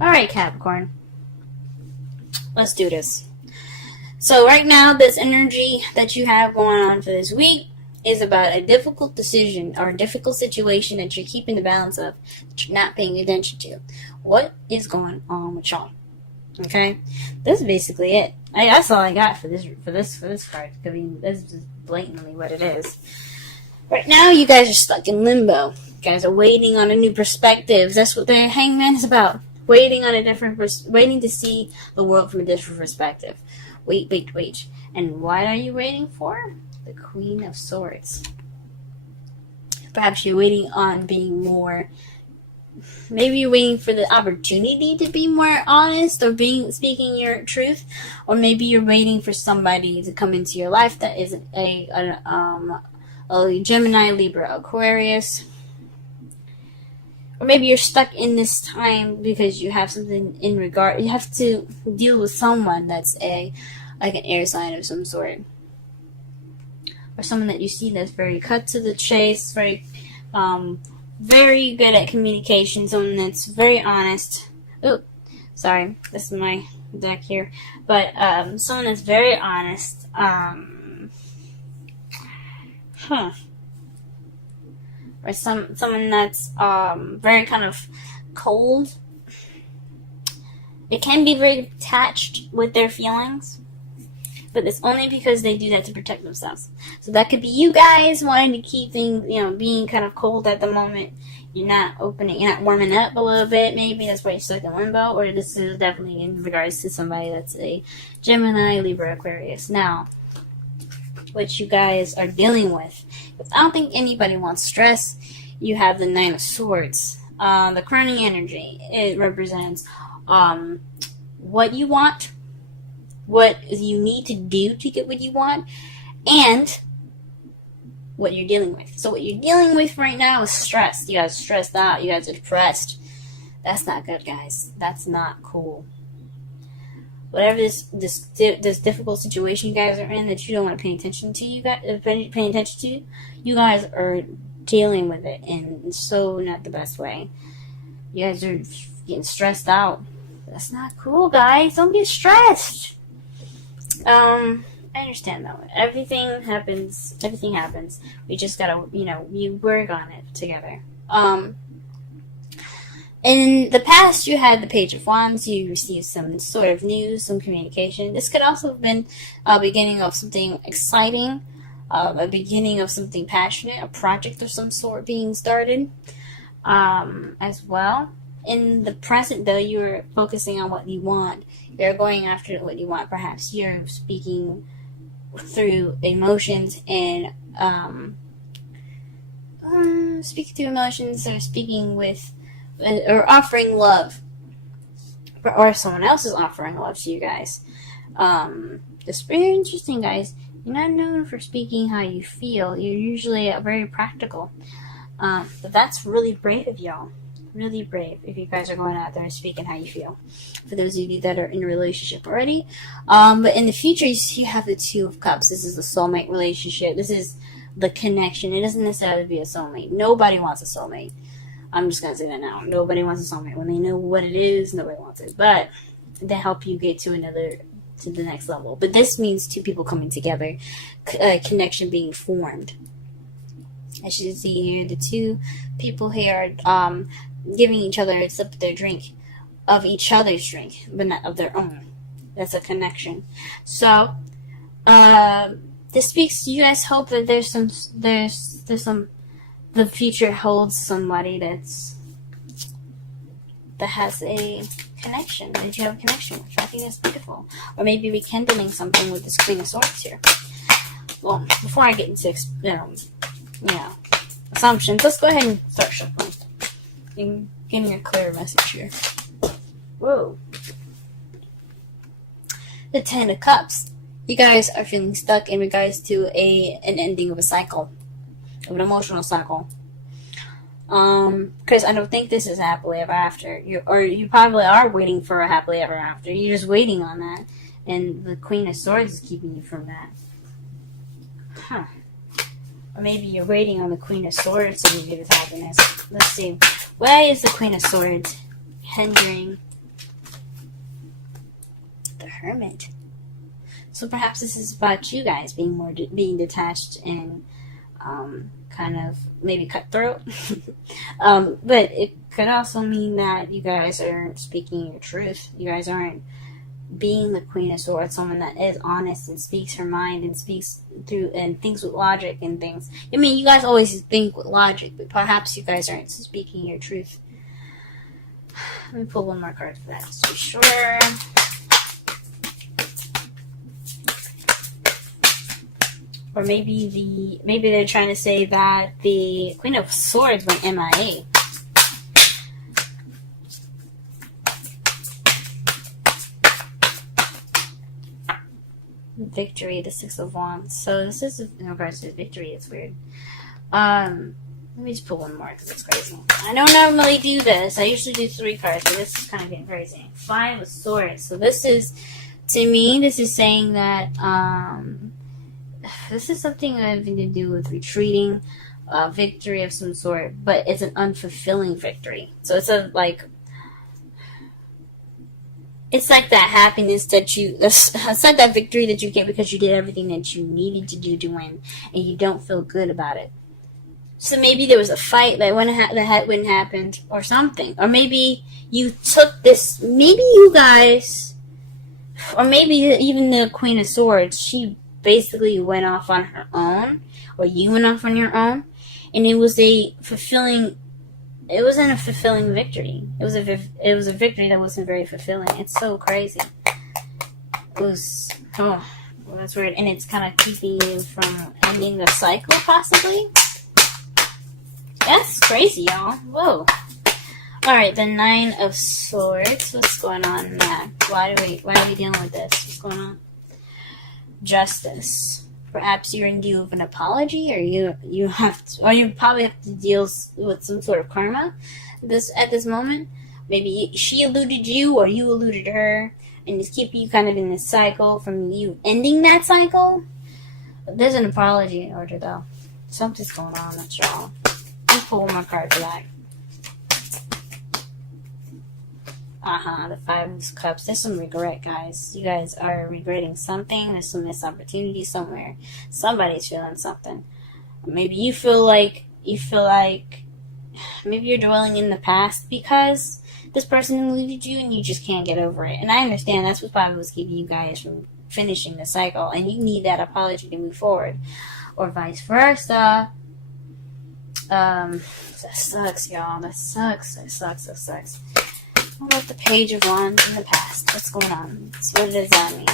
Alright, Capricorn. Let's do this. So right now, this energy that you have going on for this week is about a difficult decision or a difficult situation that you're keeping the balance of, that you're not paying attention to. What is going on with y'all? Okay? That's basically it. That's all I got for this card. I mean, this is blatantly what it is. Right now, you guys are stuck in limbo. You guys are waiting on a new perspective. That's what the Hangman is about. Waiting to see the world from a different perspective. Wait. And what are you waiting for? The Queen of Swords. Perhaps you're waiting on being more... Maybe you're waiting for the opportunity to be more honest or speaking your truth. Or maybe you're waiting for somebody to come into your life that is a Gemini, Libra, Aquarius. Or maybe you're stuck in this time because you have something you have to deal with someone that's like an air sign of some sort. Or someone that you see that's very cut to the chase, very good at communication, someone that's very honest. Oh, sorry, this is my deck here. But someone that's very honest. Or someone that's very kind of cold. They can be very attached with their feelings, but it's only because they do that to protect themselves. So that could be you guys wanting to keep things, being kind of cold at the moment. You're not warming up a little bit, maybe. That's why you're stuck in limbo. Or this is definitely in regards to somebody that's a Gemini, Libra, Aquarius. Now, what you guys are dealing with. I don't think anybody wants stress. You have the Nine of Swords. The crowning energy. It represents what you want, what you need to do to get what you want, and what you're dealing with. So what you're dealing with right now is stress. You guys are stressed out. You guys are depressed. That's not good, guys. That's not cool. Whatever this difficult situation you guys are in that you don't want to pay attention to, you guys are dealing with it in so not the best way. You guys are getting stressed out. That's not cool, guys. Don't get stressed. I understand though. Everything happens. We just gotta, we work on it together. In the past, you had the Page of Wands. You received some sort of news, some communication. This could also have been a beginning of something exciting, a beginning of something passionate, a project of some sort being started as well. In the present, though, you're focusing on what you want. You're going after what you want. Perhaps you're speaking through emotions and or speaking with or offering love, or someone else is offering love to you guys. It's very interesting, guys. You're not known for speaking how you feel. You're usually very practical. But that's really brave of y'all. Really brave if you guys are going out there and speaking how you feel. For those of you that are in a relationship already. But in the future, you have the Two of Cups. This is the soulmate relationship. This is the connection. It doesn't necessarily be a soulmate. Nobody wants a soulmate. I'm just going to say that now. Nobody wants a soulmate. When they know what it is, nobody wants it. But they help you get to the next level. But this means two people coming together, a connection being formed. As you can see here, the two people here are giving each other a sip of their drink, of each other's drink, but not of their own. That's a connection. So, this speaks to you guys. Hope that there's some the future holds somebody that has a connection, that you have a connection with. I think that's beautiful. Or maybe rekindling something with this Queen of Swords here. Well, before I get into assumptions, let's go ahead and start shuffling and getting a clear message here. Whoa. The Ten of Cups. You guys are feeling stuck in regards to an ending of a cycle, of an emotional cycle. Because I don't think this is happily ever after. You probably are waiting for a happily ever after. You're just waiting on that, and the Queen of Swords is keeping you from that. Or maybe you're waiting on the Queen of Swords to give you this happiness. Let's see. Why is the Queen of Swords hindering the Hermit. So perhaps this is about you guys being detached and kind of maybe cutthroat. But it could also mean that you guys aren't speaking your truth. You guys aren't being the Queen of Swords, someone that is honest and speaks her mind and speaks through and thinks with logic and things. I mean, you guys always think with logic, but perhaps you guys aren't speaking your truth. Let me pull one more card for that, just to be sure. Or maybe they're trying to say that the Queen of Swords went MIA. Victory, the Six of Wands. So this is in regards to victory. It's weird. Let me just pull one more because it's crazy. I don't normally do this. I usually do 3 cards, but this is kind of getting crazy. 5 of Swords. So this is, to me, this is saying that this is something having to do with retreating, victory of some sort, but it's an unfulfilling victory. So it's it's like that happiness that it's like that victory that you get because you did everything that you needed to do to win, and you don't feel good about it. So maybe there was a fight that wouldn't happen, or something. Or maybe you took this, maybe you guys, or maybe even the Queen of Swords, she basically went off on her own, or you went off on your own, and it wasn't a fulfilling victory. It was a victory that wasn't very fulfilling. It's so crazy. It was, well, that's weird. And it's kind of keeping you from ending the cycle, possibly. That's crazy, y'all. Whoa. Alright, the 9 of Swords. What's going on in that? Why are we dealing with this? What's going on? Justice. Perhaps you're in due of an apology, or you probably have to deal with some sort of karma at this moment. Maybe she eluded you, or you eluded her, and it's keeping you kind of in this cycle from you ending that cycle. There's an apology in order, though. Something's going on, that's all. I'll pull one more card for that. The 5 of Cups. There's some regret, guys. You guys are regretting something. There's some missed opportunity somewhere. Somebody's feeling something. Maybe you feel like maybe you're dwelling in the past because this person eluded you and you just can't get over it. And I understand that's what probably was keeping you guys from finishing the cycle, and you need that apology to move forward, or vice versa. That sucks, y'all. That sucks. What about the Page of Wands in the past? What's going on? So what does that mean?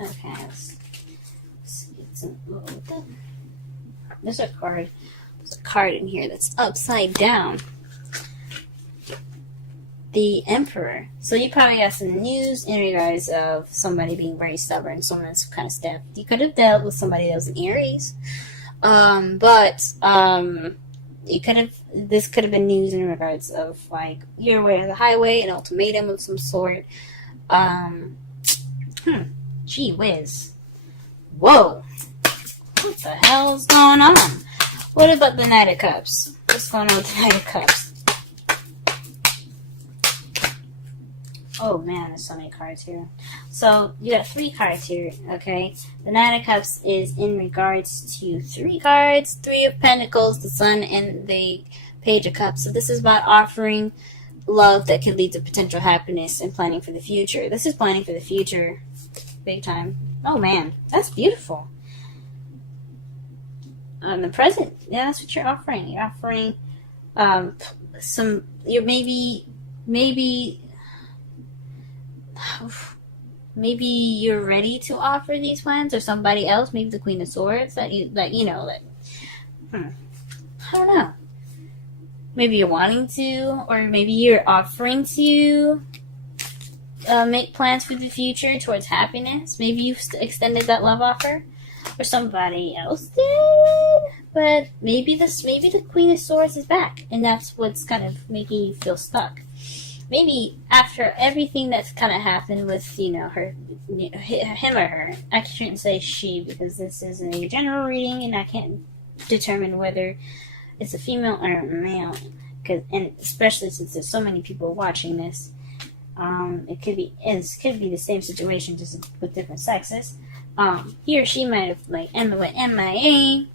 Okay, let's get some. There's a card. There's a card in here that's upside down. The Emperor. So you probably got some news in regards of somebody being very stubborn, someone that's kind of stepped. You could have dealt with somebody that was an Aries. This could have been news in regards of, like, you're away on the highway, an ultimatum of some sort. Gee whiz. Whoa. What the hell is going on? What about the Knight of Cups? What's going on with the Knight of Cups? Oh man, there's so many cards here. So you got 3 cards here, okay? The Knight of Cups is in regards to 3 cards: 3 of Pentacles, the Sun, and the Page of Cups. So this is about offering love that can lead to potential happiness and planning for the future. This is planning for the future, big time. Oh man, that's beautiful. The present, yeah, that's what you're offering. You're offering maybe you're ready to offer these plans, or somebody else, maybe the Queen of Swords, I don't know. Maybe you're wanting to, or maybe you're offering to make plans for the future towards happiness. Maybe you've extended that love offer, or somebody else did. But maybe the Queen of Swords is back, and that's what's kind of making you feel stuck. maybe after everything that's kind of happened with, you know, her, him or her. I shouldn't say she because this is a general reading and I can't determine whether it's a female or a male. And especially since there's so many people watching this, it could be the same situation just with different sexes. He or she might have like went MIA.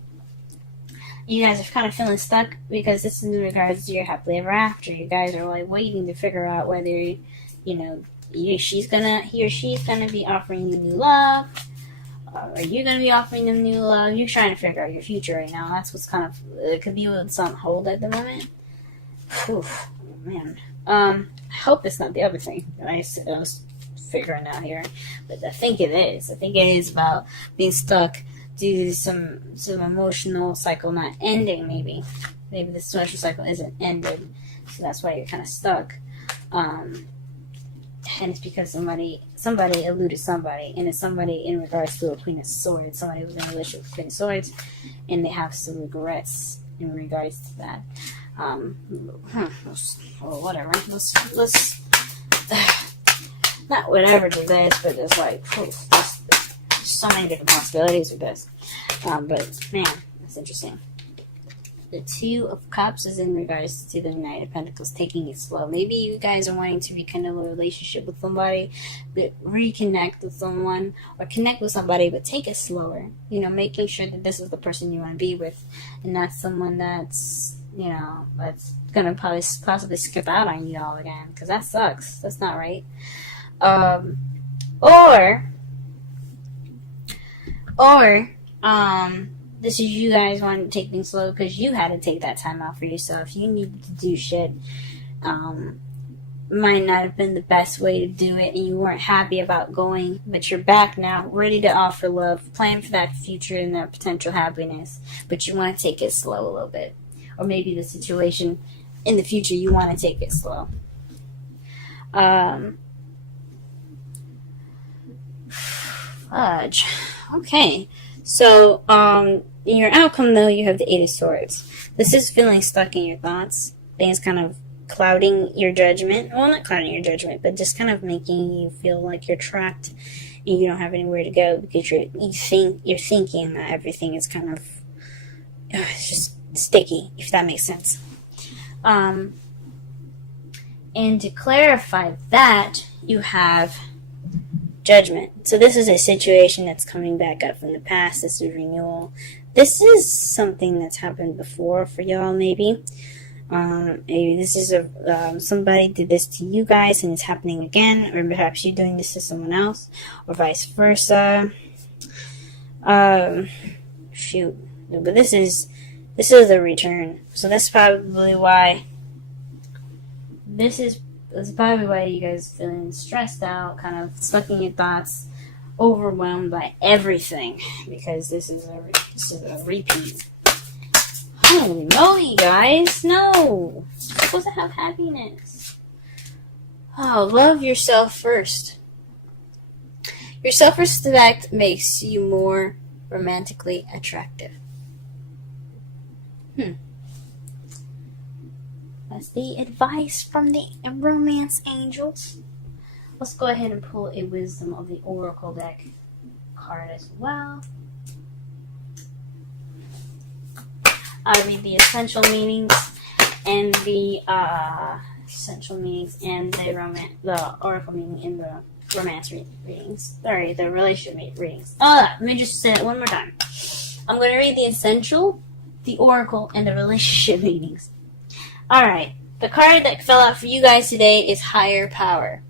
You guys are kind of feeling stuck because this is in regards to your happily ever after. You guys are like waiting to figure out whether, you know, he or she's gonna be offering you new love, or you're gonna be offering them new love. You're trying to figure out your future right now. That's what's kind of, it could be what's on hold at the moment. Whew, man. I hope it's not the other thing that I was figuring out here, but I think it is. I think it is about being stuck due to some emotional cycle not ending. Maybe this emotional cycle isn't ended, so that's why you're kind of stuck. And it's because somebody eluded somebody, and it's somebody in regards to a Queen of Swords. Somebody who's in a relationship with Queen of Swords, and they have some regrets in regards to that. Or whatever. Let's not whatever to this, but it's like there's so many different possibilities with this. But man, that's interesting. The Two of Cups is in regards to the Knight of Pentacles, taking it slow. Maybe you guys are wanting to rekindle a relationship with somebody, but reconnect with someone, or connect with somebody, but take it slower. You know, making sure that this is the person you want to be with, and not someone that's, you know, that's gonna possibly skip out on you all again, because that sucks. That's not right. This is you guys wanting to take things slow because you had to take that time out for yourself. You needed to do shit. Might not have been the best way to do it, and you weren't happy about going, but you're back now, ready to offer love, plan for that future and that potential happiness, but you want to take it slow a little bit. Or maybe the situation in the future, you want to take it slow. Fudge. Okay. So, in your outcome, though, you have the Eight of Swords. This is feeling stuck in your thoughts. Things kind of clouding your judgment. Well, not clouding your judgment, but just kind of making you feel like you're trapped and you don't have anywhere to go because you're thinking that everything is kind of it's just sticky, if that makes sense. And to clarify that, you have Judgment. So this is a situation that's coming back up from the past. This is renewal. This is something that's happened before for y'all, maybe. Maybe this is somebody did this to you guys and it's happening again, or perhaps you're doing this to someone else, or vice versa. Shoot. But this is a return. So that's probably why that's probably why you guys feeling stressed out, kind of stuck in your thoughts, overwhelmed by everything, because this is a repeat. Holy moly, guys! No, you're supposed to have happiness. Oh, love yourself first. Your self-respect makes you more romantically attractive. That's the advice from the romance angels. Let's go ahead and pull a Wisdom of the Oracle deck card as well. I read the essential meanings and the the oracle meaning in the romance readings. Sorry, the relationship readings. Let me just say it one more time. I'm going to read the essential, the oracle, and the relationship meanings. Alright, the card that fell out for you guys today is Higher Power.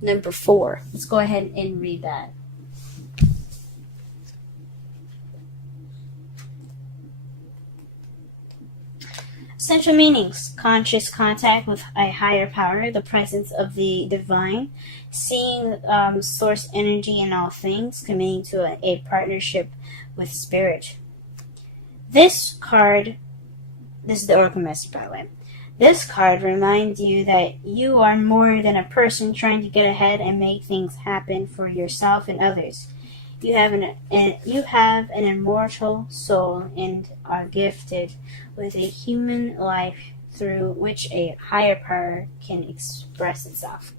Number 4. Let's go ahead and read that. Essential meanings: conscious contact with a higher power, the presence of the divine, seeing source energy in all things, committing to a partnership with spirit. This is the Oracle message, by the way. This card reminds you that you are more than a person trying to get ahead and make things happen for yourself and others. You have an immortal soul and are gifted with a human life through which a higher power can express itself.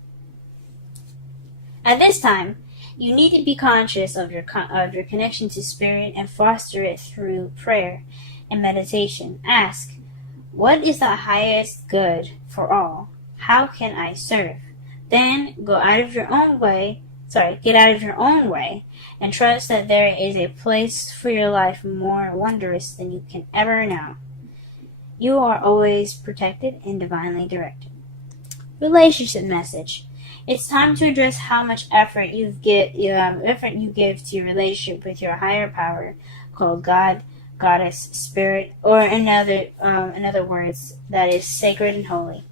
At this time, you need to be conscious of your connection to spirit and foster it through prayer and meditation. Ask, what is the highest good for all? How can I serve? Then get out of your own way and trust that there is a place for your life more wondrous than you can ever know. You are always protected and divinely directed. Relationship message. It's time to address how much effort you give to your relationship with your higher power, called God, Goddess, Spirit, or in other words, that is sacred and holy.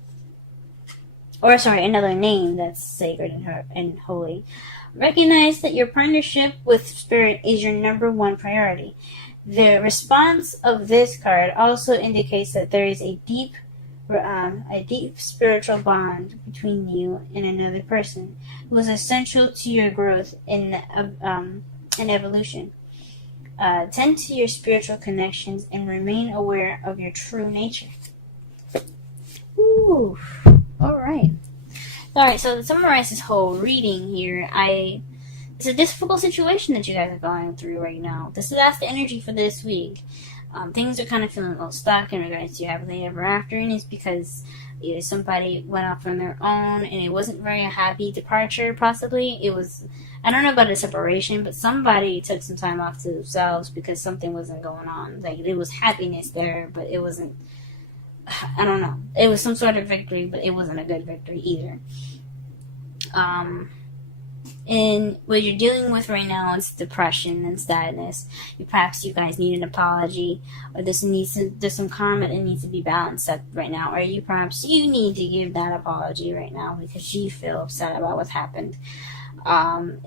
Another name that's sacred and holy. Recognize that your partnership with Spirit is your number one priority. The response of this card also indicates that there is a deep spiritual bond between you and another person who is essential to your growth and evolution. Tend to your spiritual connections and remain aware of your true nature. Ooh, alright, so to summarize this whole reading here, it's a difficult situation that you guys are going through right now. That's the energy for this week. Things are kind of feeling a little stuck in regards to happily ever after, and it's because either somebody went off on their own and it wasn't very happy departure, possibly. It was, I don't know about a separation, but somebody took some time off to themselves because something wasn't going on. Like, there was happiness there, but it wasn't, I don't know. It was some sort of victory, but it wasn't a good victory either. And what you're dealing with right now is depression and sadness. Perhaps you guys need an apology, or there's some karma that needs to be balanced up right now, or perhaps you need to give that apology right now because you feel upset about what happened.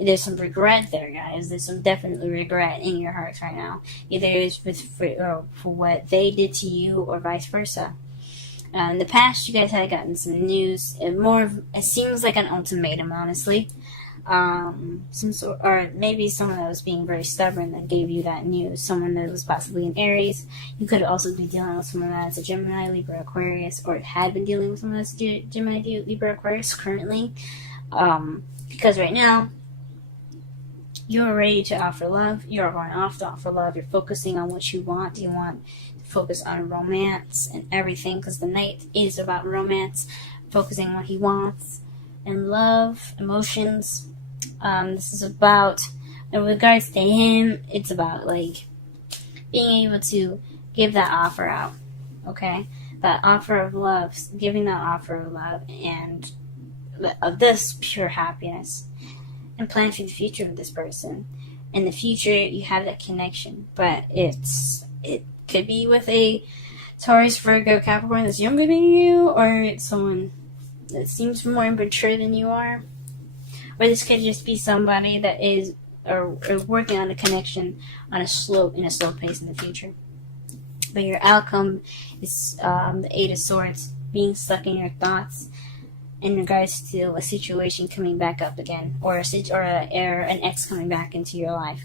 There's some regret there, guys. There's some definitely regret in your hearts right now. Either it's for what they did to you or vice versa. In the past, you guys had gotten some news. It seems like an ultimatum, honestly. Or maybe someone that was being very stubborn that gave you that news. Someone that was possibly an Aries. You could also be dealing with someone that's a Gemini, Libra, Aquarius, or had been dealing with someone that's Gemini, Libra, Aquarius currently. Because right now, you're ready to offer love. You're going off to offer love. You're focusing on what you want. You want to focus on romance and everything, because the Knight is about romance, focusing on what he wants, and love, emotions. This is about, in regards to him, it's about, like, being able to give that offer out, okay? That offer of love, giving that offer of love, and of this pure happiness, and plan for the future of this person. In the future, you have that connection, but it could be with a Taurus, Virgo, Capricorn that's younger than you, or it's someone that seems more immature than you are. Or this could just be somebody that is or working on a connection in a slow pace in the future. But your outcome is the Eight of Swords, being stuck in your thoughts in regards to a situation coming back up again, or an ex coming back into your life.